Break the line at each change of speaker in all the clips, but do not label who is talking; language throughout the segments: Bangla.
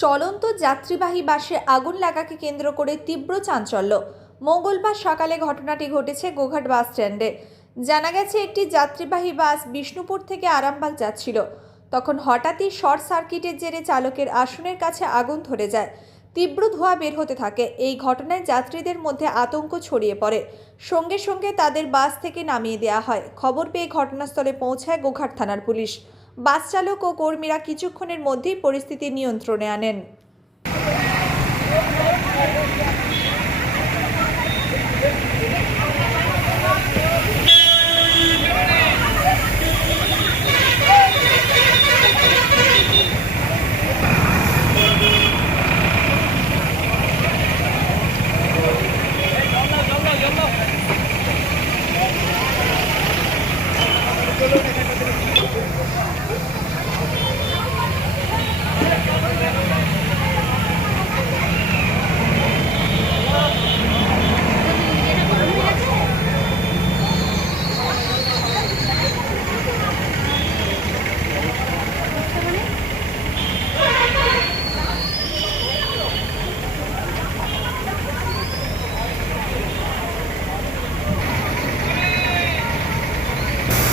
চলন্ত যাত্রীবাহী বাসে আগুন লাগাকে কেন্দ্র করে তীব্র চাঞ্চল্য। মঙ্গলবার সকালে ঘটনাটি ঘটেছে গোঘাট বাস স্ট্যান্ডে। জানা গেছে, একটি যাত্রীবাহী বাস বিষ্ণুপুর থেকে আরামবাগ যাচ্ছিল। তখন হঠাৎই শর্ট সার্কিটের জেরে চালকের আসনের কাছে আগুন ধরে যায়। তীব্র ধোঁয়া বের হতে থাকে। এই ঘটনায় যাত্রীদের মধ্যে আতঙ্ক ছড়িয়ে পড়ে। সঙ্গে সঙ্গে তাদের বাস থেকে নামিয়ে দেওয়া হয়। খবর পেয়ে ঘটনাস্থলে পৌঁছায় গোঘাট থানার পুলিশ। বাস চালক ও কর্মীরা কিছুক্ষণের মধ্যেই পরিস্থিতি নিয়ন্ত্রণে আনেন।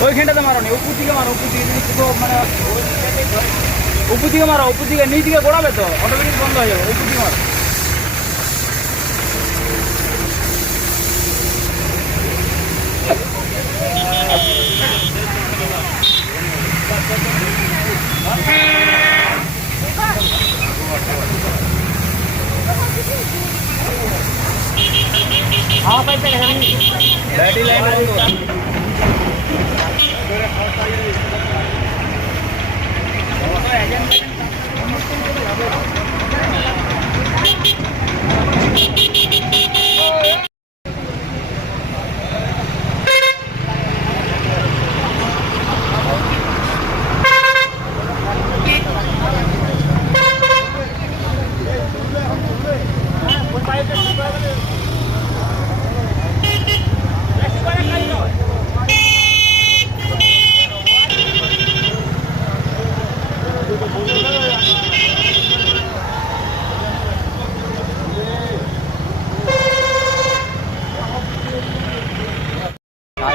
ওইখানটাতে মারো নি উপর দিকে মারো উপর দিকে যদি কিছু মানে উপর দিকে মারো উপর দিকে নিচ দিকে গোড়াবে তো অটোমেটিক বন্ধ হয়ে যাবে উপর দিকে মারো ব্যাটারি লাইন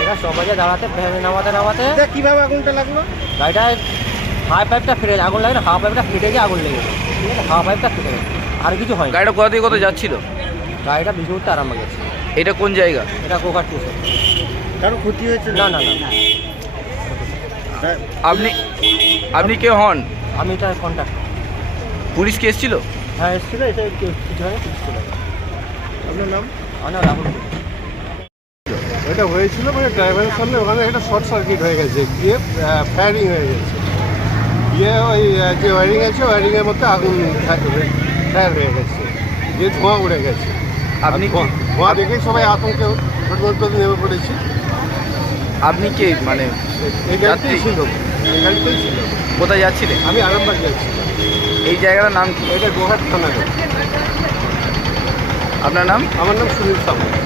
গাড়িটা সবাইকে দাঁড়াতে ফ্যানে নামাতে নামাতে।
এটা কীভাবে আগুনটা লাগল?
গাড়িটায় হাফ পাইপটা ফিরে আগুন লাগে না হাফ পাইপটা ফিটে গিয়ে আগুন লেগে ঠিক আছে হাফ পাইপটা ফিটে গেছে আর কিছু হয়
গাড়িটা কোথা থেকে কোথায় যাচ্ছিল?
গাড়িটা বিষ্ণুপুরতে আরাম গেছে
এটা কোন জায়গা?
এটা কোকার টুসে
কারও ক্ষতি হয়েছে
না না না।
হ্যাঁ,
আপনি আপনি কে হন?
আমি তার কন্ট্যাক্ট
পুলিশ কে এসেছিল?
হ্যাঁ এসেছিল এটা কিছু কিছু
আপনার নাম?
আমার রাহুল।
এটা হয়েছিল মানে ড্রাইভারের সামনে ওখানে একটা শর্ট সার্কিট হয়ে গেছে গিয়ে ফায়ারিং হয়ে গেছে। গিয়ে ওই যে ওয়ারিং আছে ওয়ারিংয়ের মধ্যে আগুন ফায়ার হয়ে গেছে গিয়ে ধোঁয়া উড়ে গেছে।
আপনি
ধোঁয়া- দেখেই সবাই আতঙ্কে নেমে পড়েছি।
আপনি কে মানে
এই গাড়িতেই
যাত্রী?
ছিল। এই গাড়িতেই ছিল।
কোথায় যাচ্ছিলেন?
আমি আরামবাগ যাচ্ছি
এই জায়গাটার নাম কি?
এটা গোহাট থানা
আপনার নাম?
আমার নাম সুনীল সামন্ত